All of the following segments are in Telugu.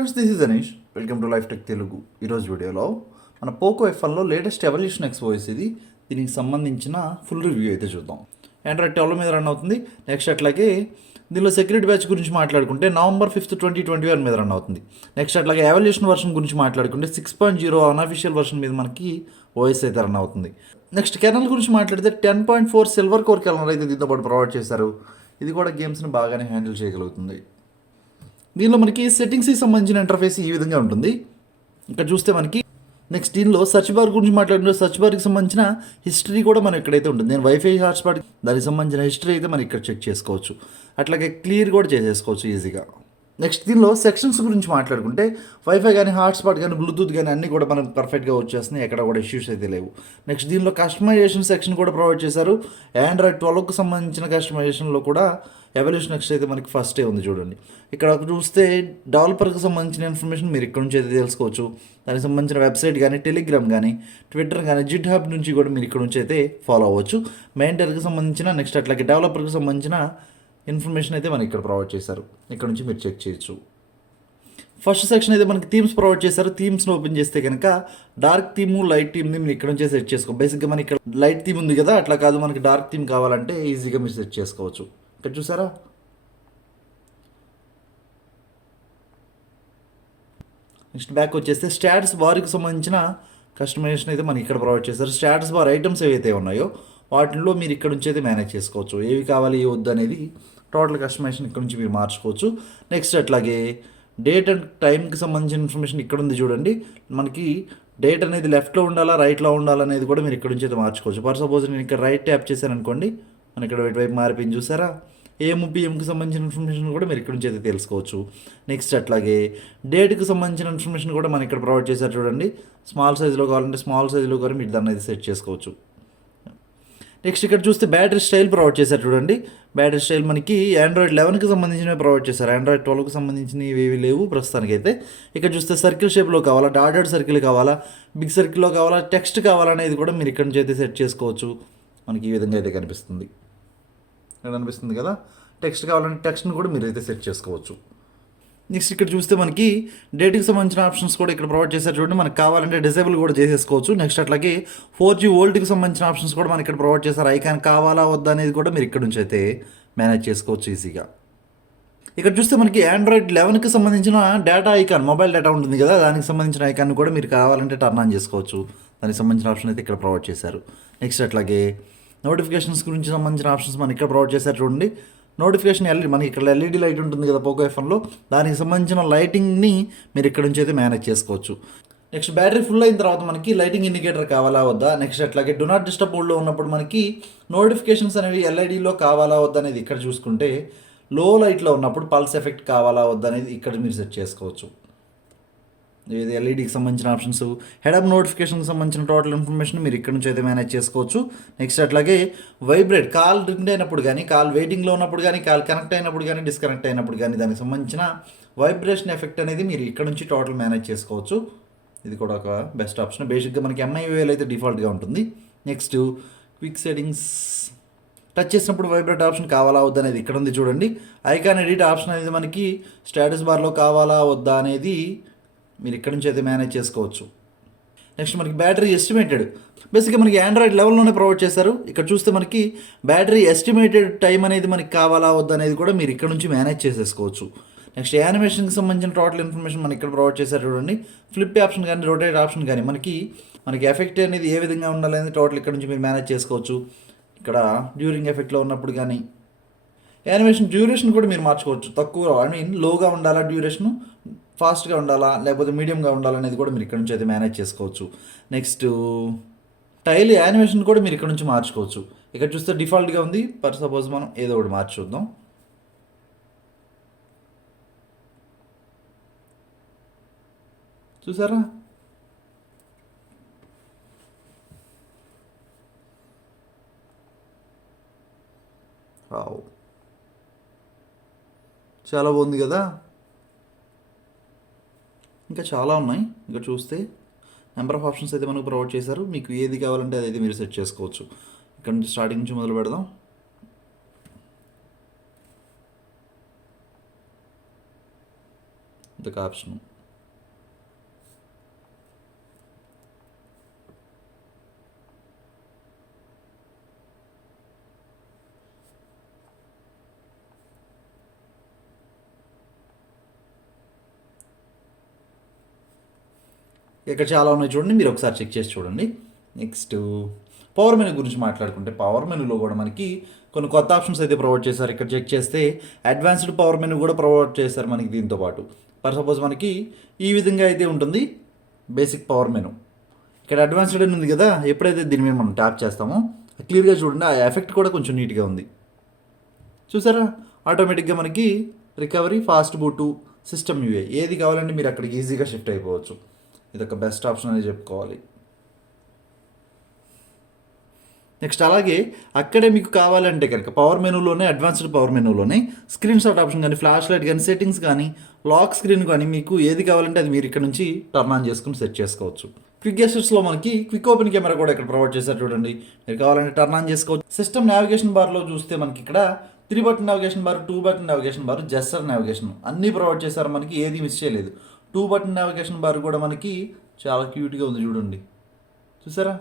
Friends, this is Anish. Welcome to life tech Telugu. ఈరోజు వీడియోలో మన పోకో F1లో లేటెస్ట్ ఎవల్యూషన్ ఎక్స్ఓఎస్ ఇది. దీనికి సంబంధించిన ఫుల్ రివ్యూ అయితే చూద్దాం. ఆండ్రాయిడ్ 12 మీద రన్ అవుతుంది. నెక్స్ట్ అట్లాగే దీనిలో సెక్యూరిటీ బ్యాచ్ గురించి మాట్లాడుకుంటే November 5th, 2021 మీద రన్ అవుతుంది. నెక్స్ట్ అట్లాగే ఎవల్యూషన్ వర్షన్ గురించి మాట్లాడుకుంటే 6.0 అన్అఫీషియల్ వర్షన్ మీద మనకి ఓఎస్ అయితే రన్ అవుతుంది. నెక్స్ట్ కెర్నల్ గురించి మాట్లాడితే 10.4 సిల్వర్ కోర్ కెర్నల్ అయితే దీంతో పాటు ప్రొవైడ్ చేశారు. ఇది కూడా గేమ్స్ని బాగానే హ్యాండిల్ చేయగలుగుతుంది. దీనిలో మనకి సెట్టింగ్స్కి సంబంధించిన ఇంటర్ఫేస్ ఈ విధంగా ఉంటుంది. ఇక్కడ చూస్తే మనకి నెక్స్ట్ దీనిలో సర్చ్ బార్ గురించి మాట్లాడిన సర్చ్ బార్కి సంబంధించిన హిస్టరీ కూడా మనం ఇక్కడైతే ఉంటుంది. నేను వైఫై హాట్స్పాట్ దానికి సంబంధించిన హిస్టరీ అయితే మనం ఇక్కడ చెక్ చేసుకోవచ్చు. అట్లాగే క్లియర్ కూడా చేసేసుకోవచ్చు ఈజీగా. నెక్స్ట్ దీనిలో సెక్షన్స్ గురించి మాట్లాడుకుంటే వైఫై కానీ హాట్స్పాట్ కానీ బ్లూటూత్ కానీ అన్నీ కూడా మనం పర్ఫెక్ట్గా వచ్చేస్తున్నాయి. ఎక్కడ కూడా ఇష్యూస్ అయితే లేవు. నెక్స్ట్ దీనిలో కస్టమైజేషన్ సెక్షన్ కూడా ప్రొవైడ్ చేశారు. ఆండ్రాయిడ్ 12కి సంబంధించిన కస్టమైజేషన్లో కూడా ఎవల్యూషన్ నెక్స్ట్ అయితే మనకి ఫస్టే ఉంది చూడండి. ఇక్కడ చూస్తే డెవలపర్కి సంబంధించిన ఇన్ఫర్మేషన్ మీరు ఇక్కడ నుంచి అయితే తెలుసుకోవచ్చు. దానికి సంబంధించిన వెబ్సైట్ కానీ టెలిగ్రామ్ కానీ ట్విట్టర్ కానీ జిట్ హబ్ నుంచి కూడా మీరు ఇక్కడ నుంచి అయితే ఫాలో అవ్వచ్చు. మెయింటైనర్కి సంబంధించిన నెక్స్ట్ అట్లాగే డెవలపర్కి సంబంధించిన ఇన్ఫర్మేషన్ అయితే మనకి ఇక్కడ ప్రొవైడ్ చేశారు. ఇక్కడ నుంచి మీరు చెక్ చేయొచ్చు. ఫస్ట్ సెక్షన్ అయితే మనకి థీమ్స్ ప్రొవైడ్ చేశారు. థీమ్స్ని ఓపెన్ చేస్తే కనుక డార్క్ థీమ్, లైట్ థీమ్ని మీరు ఇక్కడ నుంచే సెట్ చేసుకో. బేసిక్గా మనకి ఇక్కడ లైట్ థీమ్ ఉంది కదా, అట్లా కాదు మనకి డార్క్ థీమ్ కావాలంటే ఈజీగా మీరు సెట్ చేసుకోవచ్చు. ఇక్కడ చూసారా, నెక్స్ట్ బ్యాక్ వచ్చేస్తే స్టాటస్ బార్కి సంబంధించిన కస్టమైజేషన్ అయితే మనకి ఇక్కడ ప్రొవైడ్ చేస్తారు. స్టాటస్ బార్ ఐటమ్స్ ఏవైతే ఉన్నాయో వాటిల్లో మీరు ఇక్కడ నుంచి అయితే మేనేజ్ చేసుకోవచ్చు. ఏవి కావాలి ఏ వద్దు అనేది టోటల్ కస్టమైజేషన్ ఇక్కడ నుంచి మీరు మార్చుకోవచ్చు. నెక్స్ట్ అట్లాగే డేట్ అండ్ టైంకి సంబంధించిన ఇన్ఫర్మేషన్ ఇక్కడ ఉంది చూడండి. మనకి డేట్ అనేది లెఫ్ట్లో ఉండాలా రైట్లో ఉండాలనేది కూడా మీరు ఇక్కడ నుంచి అయితే మార్చుకోవచ్చు. ఫర్ సపోజ్ నేను ఇక్కడ రైట్ ట్యాప్ చేశాను అనుకోండి, మన ఇక్కడ ఇటువైపు మారిపోయింది చూసారా. AM PM సంబంధించిన ఇన్ఫర్మేషన్ కూడా మీరు ఇక్కడ నుంచి అయితే తెలుసుకోవచ్చు. నెక్స్ట్ అట్లాగే డేట్కి సంబంధించిన ఇన్ఫర్మేషన్ కూడా మనం ఇక్కడ ప్రొవైడ్ చేశారు చూడండి. స్మాల్ సైజులో కావాలంటే స్మాల్ సైజులో కూడా మీరు దాన్ని అయితే సెట్ చేసుకోవచ్చు. నెక్స్ట్ ఇక్కడ చూస్తే బ్యాటరీ స్టైల్ ప్రొవైడ్ చేశారు చూడండి. బ్యాటరీ స్టైల్ మనకి ఆండ్రాయిడ్ 11కి సంబంధించినవి ప్రొవైడ్ చేశారు. ఆండ్రాయిడ్ 12కి సంబంధించినవి ఏవి లేవు ప్రస్తుతానికి అయితే. ఇక్కడ చూస్తే సర్కిల్ షేప్లో కావాలా, డాటెడ్ సర్కిల్ కావాలా, బిగ్ సర్కిల్లో కావాలా, టెక్స్ట్ కావాలనేది కూడా మీరు ఇక్కడ నుంచి అయితే సెట్ చేసుకోవచ్చు. మనకి ఈ విధంగా అయితే కనిపిస్తుంది. ఇక్కడ అనిపిస్తుంది కదా. టెక్స్ట్ కావాలంటే టెక్స్ట్ని కూడా మీరు అయితే సెట్ చేసుకోవచ్చు. నెక్స్ట్ ఇక్కడ చూస్తే మనకి డేట్కి సంబంధించిన ఆప్షన్స్ కూడా ఇక్కడ ప్రొవైడ్ చేశారు చూడండి. మనకు కావాలంటే డిసేబుల్ కూడా చేసేసుకోవచ్చు. నెక్స్ట్ అట్లాగే 4G వోల్ట్కి సంబంధించిన ఆప్షన్స్ కూడా మనకి ఇక్కడ ప్రొవైడ్ చేశారు. ఐకాన్ కావాలా వద్దా అనేది కూడా మీరు ఇక్కడ నుంచి అయితే మేనేజ్ చేసుకోవచ్చు ఈజీగా. ఇక్కడ చూస్తే మనకి ఆండ్రాయిడ్ 11కి సంబంధించిన డేటా ఐకాన్, మొబైల్ డేటా ఉంటుంది కదా, దానికి సంబంధించిన ఐకాన్ కూడా మీరు కావాలంటే టర్న్ ఆన్ చేసుకోవచ్చు. దానికి సంబంధించిన ఆప్షన్ అయితే ఇక్కడ ప్రొవైడ్ చేశారు. నెక్స్ట్ అట్లాగే నోటిఫికేషన్స్ గురించి సంబంధించిన ఆప్షన్స్ మనకి ఇక్కడ ప్రొవైడ్ చేశారు చూడండి. నోటిఫికేషన్ మనకి ఇక్కడ LED లైట్ ఉంటుంది కదా పోకో F1లో, దానికి సంబంధించిన లైటింగ్ని మీరు ఇక్కడ నుంచి అయితే మేనేజ్ చేసుకోవచ్చు. నెక్స్ట్ బ్యాటరీ ఫుల్ అయిన తర్వాత మనకి లైటింగ్ ఇండికేటర్ కావాలా వద్దా, నెక్స్ట్ అట్లాగే డు నాట్ డిస్టర్బ్ మోడ్లో ఉన్నప్పుడు మనకి నోటిఫికేషన్స్ అనేవి LEDలో కావాలా వద్దా అనేది ఇక్కడ చూసుకుంటే, లో లైట్లో ఉన్నప్పుడు పల్స్ ఎఫెక్ట్ కావాలా వద్దా అనేది ఇక్కడ మీరు సెట్ చేసుకోవచ్చు. ఇది LEDకి సంబంధించిన ఆప్షన్స్, హెడప్ నోటిఫికేషన్కి సంబంధించిన టోటల్ ఇన్ఫర్మేషన్ మీరు ఇక్కడ నుంచి అయితే మేనేజ్ చేసుకోవచ్చు. నెక్స్ట్ అట్లాగే వైబ్రేట్, కాల్ రింగ్ అయినప్పుడు కానీ, కాల్ వెయిటింగ్లో ఉన్నప్పుడు కానీ, కాల్ కనెక్ట్ అయినప్పుడు కానీ, డిస్కనెక్ట్ అయినప్పుడు కానీ దానికి సంబంధించిన వైబ్రేషన్ ఎఫెక్ట్ అనేది మీరు ఇక్కడ నుంచి టోటల్ మేనేజ్ చేసుకోవచ్చు. ఇది కూడా ఒక బెస్ట్ ఆప్షన్. బేసిక్గా మనకి MIUI అయితే డిఫాల్ట్గా ఉంటుంది. నెక్స్ట్ క్విక్ సెట్టింగ్స్, టచ్ చేసినప్పుడు వైబ్రేట్ ఆప్షన్ కావాలా వద్దా అనేది ఇక్కడ ఉంది చూడండి. ఐకాన్ ఎడిట్ ఆప్షన్ అనేది మనకి స్టేటస్ బార్లో కావాలా వద్దా అనేది మీరు ఇక్కడ నుంచి అయితే మేనేజ్ చేసుకోవచ్చు. నెక్స్ట్ మనకి బ్యాటరీ ఎస్టిమేటెడ్, బేసిక్గా మనకి ఆండ్రాయిడ్ 11లోనే ప్రొవైడ్ చేశారు. ఇక్కడ చూస్తే మనకి బ్యాటరీ ఎస్టిమేటెడ్ టైం అనేది మనకి కావాలా వద్దా అనేది కూడా మీరు ఇక్కడ నుంచి మేనేజ్ చేసేసుకోవచ్చు. నెక్స్ట్ యానిమేషన్కి సంబంధించిన టోటల్ ఇన్ఫర్మేషన్ మనకి ఇక్కడ ప్రొవైడ్ చేశారు చూడండి. ఫ్లిప్ ఆప్షన్ కానీ రొటేట్ ఆప్షన్ కానీ మనకి ఎఫెక్ట్ అనేది ఏ విధంగా ఉండాలనేది టోటల్ ఇక్కడ నుంచి మీరు మేనేజ్ చేసుకోవచ్చు. ఇక్కడ డ్యూరింగ్ ఎఫెక్ట్లో ఉన్నప్పుడు కానీ యానిమేషన్ డ్యూరేషన్ కూడా మీరు మార్చుకోవచ్చు. తక్కువ లోగా ఉండాలా డ్యూరేషను, ఫాస్ట్గా ఉండాలా లేకపోతే మీడియంగా ఉండాలనేది కూడా మీరు ఇక్కడ నుంచి అయితే మేనేజ్ చేసుకోవచ్చు. నెక్స్ట్ టైల్ యానిమేషన్ కూడా మీరు ఇక్కడ నుంచి మార్చుకోవచ్చు. ఇక్కడ చూస్తే డిఫాల్ట్గా ఉంది. ఫర్ సపోజ్ మనం ఏదో ఒకటి మార్చి చూద్దాం. చూసారా, చాలా బాగుంది కదా. ఇంకా చాలా ఉన్నాయి. ఇంకా చూస్తే నెంబర్ ఆఫ్ ఆప్షన్స్ అయితే మనకు ప్రొవైడ్ చేశారు. మీకు ఏది కావాలంటే అదైతే మీరు సెట్ చేసుకోవచ్చు. ఇక్కడ నుంచి స్టార్టింగ్ నుంచి మొదలు పెడదాం. ఇదొక ఆప్షన్. ఇక్కడ చాలా ఉన్నాయి చూడండి, మీరు ఒకసారి చెక్ చేసి చూడండి. నెక్స్ట్ పవర్ మెనూ గురించి మాట్లాడుకుంటే పవర్ మెనూలో కూడా మనకి కొన్ని కొత్త ఆప్షన్స్ అయితే ప్రొవైడ్ చేశారు. ఇక్కడ చెక్ చేస్తే అడ్వాన్స్డ్ పవర్ మెనూ కూడా ప్రొవైడ్ చేశారు మనకి దీంతో పాటు. ఫర్ సపోజ్ మనకి ఈ విధంగా అయితే ఉంటుంది బేసిక్ పవర్ మెనూ. ఇక్కడ అడ్వాన్స్డ్ అని ఉంది కదా, ఎప్పుడైతే దీని మీద మనం ట్యాప్ చేస్తామో క్లియర్గా చూడండి, ఆ ఎఫెక్ట్ కూడా కొంచెం నీట్గా ఉంది. చూసారా, ఆటోమేటిక్గా మనకి రికవరీ, ఫాస్ట్ బూటు, సిస్టమ్ యూఏ ఏది కావాలంటే మీరు అక్కడికి ఈజీగా షిఫ్ట్ అయిపోవచ్చు. ఇదొక బెస్ట్ ఆప్షన్ అని చెప్పుకోవాలి. నెక్స్ట్ అలాగే అక్కడే మీకు కావాలంటే కనుక పవర్ మెనూలోనే, అడ్వాన్స్డ్ పవర్ మెనూలోనే స్క్రీన్ షాట్ ఆప్షన్ కానీ, ఫ్లాష్ లైట్ కానీ, సెట్టింగ్స్ కానీ, లాక్ స్క్రీన్ కానీ మీకు ఏది కావాలంటే అది మీరు ఇక్కడ నుంచి టర్న్ ఆన్ చేసుకుని సెట్ చేసుకోవచ్చు. క్విక్ గెస్టర్స్లో మనకి క్విక్ ఓపెన్ కెమెరా కూడా ఇక్కడ ప్రొవైడ్ చేశారు చూడండి, మీరు కావాలంటే టర్న్ ఆన్ చేసుకోవచ్చు. సిస్టమ్ నావిగేషన్ బార్లో చూస్తే మనకి ఇక్కడ 3 button navigation bar, 2 button navigation bar, gesture navigation అన్నీ ప్రొవైడ్ చేశారు. మనకి ఏది మిస్ చేయలేదు. 2 బటన్ నావిగేషన్ బార్ కూడా మనకి చాలా క్యూట్గా ఉంది చూడండి. చూసారా,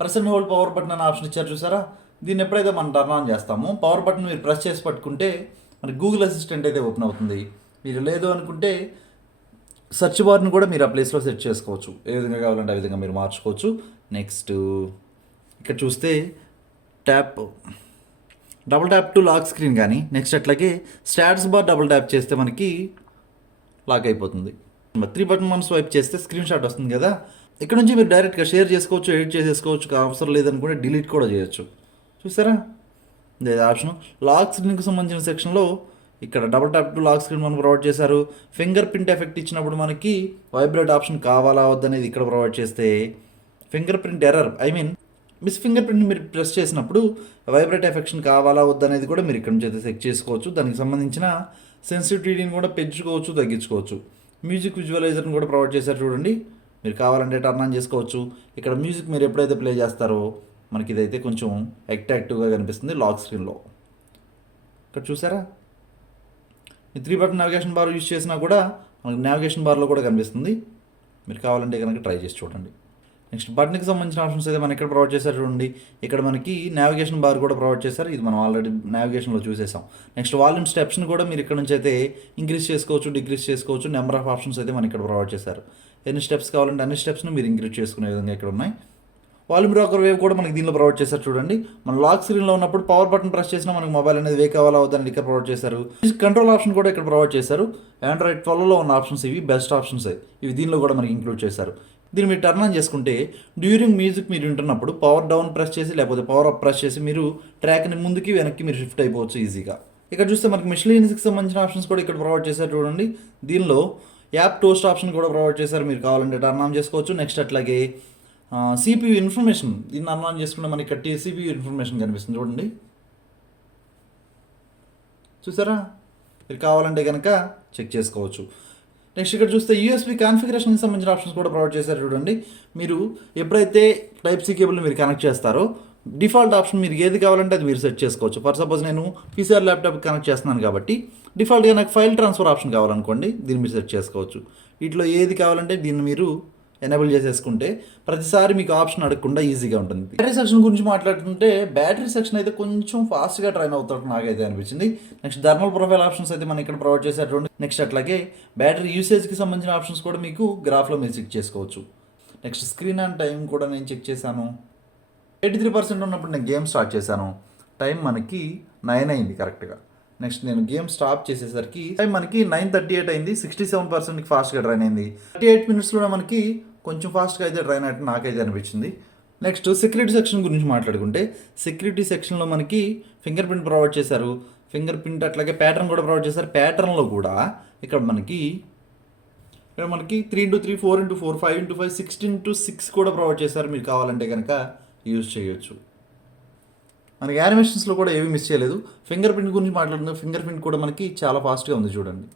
press and whole power button అనే ఆప్షన్ ఇచ్చారు చూసారా. దీన్ని ఎప్పుడైతే మనం టర్న్ ఆన్ చేస్తామో పవర్ బటన్ మీరు ప్రెస్ చేసి పట్టుకుంటే మనకి గూగుల్ అసిస్టెంట్ అయితే ఓపెన్ అవుతుంది. మీరు లేదు అనుకుంటే సెర్చ్ బార్ని కూడా మీరు ఆ ప్లేస్లో సెట్ చేసుకోవచ్చు. ఏ విధంగా కావాలంటే ఆ విధంగా మీరు మార్చుకోవచ్చు. నెక్స్ట్ ఇక్కడ చూస్తే double tap to lock screen కానీ, నెక్స్ట్ అట్లాగే స్టాటస్ బార్ డబుల్ ట్యాప్ చేస్తే మనకి లాక్ అయిపోతుంది. 3 బటన్ మనం స్వైప్ చేస్తే స్క్రీన్ షాట్ వస్తుంది కదా, ఇక్కడ నుంచి మీరు డైరెక్ట్గా షేర్ చేసుకోవచ్చు, ఎడిట్ చేసేసుకోవచ్చు, అవసరం లేదనుకుంటే డిలీట్ కూడా చేయొచ్చు. చూసారా, ఇదే ఆప్షన్. లాక్ స్క్రీన్కి సంబంధించిన సెక్షన్లో ఇక్కడ double tap to lock screen మనం ప్రొవైడ్ చేశారు. ఫింగర్ ప్రింట్ ఎఫెక్ట్ ఇచ్చినప్పుడు మనకి వైబ్రేట్ ఆప్షన్ కావాలా వద్దనేది ఇక్కడ ప్రొవైడ్ చేస్తే, finger print error miss finger print మీరు ప్రెస్ చేసినప్పుడు వైబ్రేట్ ఎఫెక్షన్ కావాలా వద్దనేది కూడా మీరు ఇక్కడ నుంచి అయితే సెట్ చేసుకోవచ్చు. దానికి సంబంధించిన సెన్సిటివిటీని కూడా పెంచుకోవచ్చు, తగ్గించుకోవచ్చు. మ్యూజిక్ విజువలైజర్ని కూడా ప్రొవైడ్ చేశారు చూడండి, మీరు కావాలంటే టర్న్ ఆన్ చేసుకోవచ్చు. ఇక్కడ మ్యూజిక్ మీరు ఎప్పుడైతే ప్లే చేస్తారో మనకి ఇదైతే కొంచెం అట్రాక్టివ్గా కనిపిస్తుంది లాక్ స్క్రీన్లో. ఇక్కడ చూసారా, ఈ 3 బటన్ నావిగేషన్ బార్ యూజ్ చేసినా కూడా మనకి నావిగేషన్ బార్లో కూడా కనిపిస్తుంది. మీరు కావాలంటే కనుక ట్రై చేసి చూడండి. నెక్స్ట్ బటన్కి సంబంధించిన ఆప్షన్స్ అయితే మనం ఇక్కడ ప్రొవైడ్ చేశారు చూడండి. ఇక్కడ మనకి నావిగేషన్ బార్ కూడా ప్రొవైడ్ చేశారు, ఇది మనం ఆల్రెడీ నావిగేషన్లో చూసేసాం. నెక్స్ట్ వాల్యూమ్ స్టెప్స్ని కూడా మీరు ఇక్కడ నుంచి అయితే ఇంక్రీజ్ చేసుకోవచ్చు, డిక్రీజ్ చేసుకోవచ్చు. నెంబర్ ఆఫ్ ఆప్షన్స్ అయితే మనం ఇక్కడ ప్రొవైడ్ చేశారు. ఎన్ని స్టెప్స్ కావాలంటే అన్ని స్టెప్స్ని మీరు ఇంక్రీజ్ చేసుకునే విధంగా ఇక్కడ ఉన్నాయి. వాల్యూమ్ రాకర్ వేవ్ కూడా మనకి దీనిలో ప్రొవైడ్ చేశారు చూడండి. మన లాక్ స్క్రీన్లో ఉన్నప్పుడు పవర్ బటన్ ప్రెస్ చేసినా మనకి మొబైల్ అనేది వే కావాలా వద్దని ఇక్కడ ప్రొవైడ్ చేశారు. కంట్రోల్ ఆప్షన్ కూడా ఇక్కడ ప్రొవైడ్ చేశారు. ఆండ్రాయిడ్ 12లో ఉన్న ఆప్షన్స్ ఇవి బెస్ట్ ఆప్షన్స్, ఇవి దీనిలో కూడా మనకి ఇంక్లూడ్ చేశారు. దీన్ని మీరు టర్న్ ఆన్ చేసుకుంటే డ్యూరింగ్ మ్యూజిక్ మీరు వింటున్నప్పుడు పవర్ డౌన్ ప్రెస్ చేసి లేకపోతే పవర్ అప్ ప్రెస్ చేసి మీరు ట్రాక్ని ముందుకి వెనక్కి మీరు షిఫ్ట్ అయిపోవచ్చు ఈజీగా. ఇక్కడ చూస్తే మనకి మిస్లేనియస్కి సంబంధించిన ఆప్షన్స్ కూడా ఇక్కడ ప్రొవైడ్ చేశారు చూడండి. దీనిలో యాప్ టోస్ట్ ఆప్షన్ కూడా ప్రొవైడ్ చేశారు, మీరు కావాలంటే టర్న్ ఆన్ చేసుకోవచ్చు. నెక్స్ట్ అట్లాగే CPU ఇన్ఫర్మేషన్, దీన్ని టర్న్ ఆన్ చేసుకుంటే మనకి ఇక్కడ CPU ఇన్ఫర్మేషన్ కనిపిస్తుంది చూడండి. చూసారా, మీరు కావాలంటే కనుక చెక్ చేసుకోవచ్చు. నెక్స్ట్ ఇక్కడ చూస్తే USB కాన్ఫిగరేషన్కి సంబంధించిన ఆప్షన్స్ కూడా ప్రొవైడ్ చేశారు చూడండి. మీరు ఎప్పుడైతే Type-C కేబుల్ని మీరు కనెక్ట్ చేస్తారో డిఫాల్ట్ ఆప్షన్ మీరు ఏది కావాలంటే అది మీరు సెట్ చేసుకోవచ్చు. ఫర్ సపోజ్ నేను PCR ల్యాప్టాప్ కనెక్ట్ చేస్తున్నాను కాబట్టి డిఫాల్ట్గా నాకు ఫైల్ ట్రాన్స్ఫర్ ఆప్షన్ కావాలనుకోండి, దీన్ని మీరు సెట్ చేసుకోవచ్చు. వీటిలో ఏది కావాలంటే దీన్ని మీరు ఎనేబుల్ చేసేసుకుంటే ప్రతిసారి మీకు ఆప్షన్ అడగకుండా ఈజీగా ఉంటుంది. బ్యాటరీ సెక్షన్ గురించి మాట్లాడుతుంటే బ్యాటరీ సెక్షన్ అయితే కొంచెం ఫాస్ట్గా ట్రైన్ అవుతాడు నాకైతే అనిపించింది. నెక్స్ట్ థర్మల్ ప్రొఫైల్ ఆప్షన్స్ అయితే మనం ఇక్కడ ప్రొవైడ్ చేసేటువంటి. నెక్స్ట్ అట్లాగే బ్యాటరీ యూసేజ్కి సంబంధించిన ఆప్షన్స్ కూడా మీకు గ్రాఫ్లో మీరు చెక్ చేసుకోవచ్చు. నెక్స్ట్ స్క్రీన్ అండ్ టైం కూడా నేను చెక్ చేశాను. 83% ఉన్నప్పుడు నేను గేమ్ స్టార్ట్ చేశాను, టైం మనకి 9 అయింది కరెక్ట్గా. నెక్స్ట్ నేను గేమ్ స్టాప్ చేసేసరికి టైం మనకి 9:38 అయింది, 67%కి ఫాస్ట్గా డ్రైన్ అయింది. 38 మినిట్స్లోనే మనకి కొంచెం ఫాస్ట్గా అయితే డ్రైన్ అయితే నాకైతే అనిపించింది. నెక్స్ట్ సెక్యూరిటీ సెక్షన్ గురించి మాట్లాడుకుంటే సెక్యూరిటీ సెక్షన్లో మనకి ఫింగర్ ప్రింట్ ప్రొవైడ్ చేశారు. ఫింగర్ ప్రింట్ అట్లాగే ప్యాటర్న్ కూడా ప్రొవైడ్ చేశారు. ప్యాటర్న్లో కూడా ఇక్కడ మనకి 3x3, 4x4, 5x5, 16x6 కూడా ప్రొవైడ్ చేశారు, మీరు కావాలంటే కనుక యూజ్ చేయొచ్చు. మనకి యానిమేషన్స్లో కూడా ఏవి మిస్ చేయలేదు. ఫింగర్ ప్రింట్ గురించి మాట్లాడుతున్న ఫింగర్ ప్రింట్ కూడా మనకి చాలా ఫాస్ట్గా ఉంది చూడండి.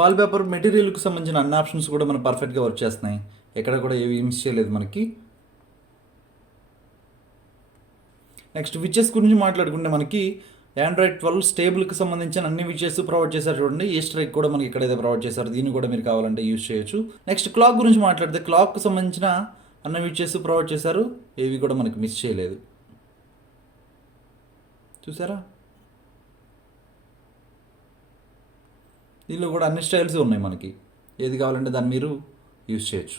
వాల్పేపర్ మెటీరియల్కి సంబంధించిన అన్ని ఆప్షన్స్ కూడా మనం పర్ఫెక్ట్గా వర్క్ చేస్తున్నాయి, ఎక్కడ కూడా ఏవి మిస్ చేయలేదు మనకి. నెక్స్ట్ విచెస్ గురించి మాట్లాడుకుంటే మనకి ఆండ్రాయిడ్ 12 స్టేబుల్కి సంబంధించిన అన్ని విచెస్ ప్రొవైడ్ చేశారు చూడండి. ఈ స్ట్రైక్ కూడా మనకి ఇక్కడైతే ప్రొవైడ్ చేశారు, దీన్ని కూడా మీరు కావాలంటే యూజ్ చేయొచ్చు. నెక్స్ట్ క్లాక్ గురించి మాట్లాడితే క్లాక్కి సంబంధించిన అన్ని విచెస్ ప్రొవైడ్ చేశారు, ఏవి కూడా మనకి మిస్ చేయలేదు. చూసారా, దీనిలో కూడా అన్ని స్టైల్స్ ఉన్నాయి మనకి, ఏది కావాలంటే దాన్ని మీరు యూజ్ చేయొచ్చు.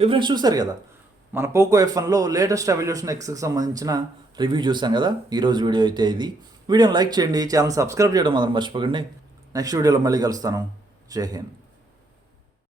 ఈ ఫ్రెండ్స్ చూసారు కదా, మన పోకో F1లో లేటెస్ట్ ఎవల్యూషన్ ఎక్స్కి సంబంధించిన రివ్యూ చూసాం కదా. ఈరోజు వీడియో అయితే ఇది. వీడియోని లైక్ చేయండి, ఛానల్ సబ్స్క్రైబ్ చేయడం మాత్రం మర్చిపోకండి. నెక్స్ట్ వీడియోలో మళ్ళీ కలుస్తాను. జై హింద్.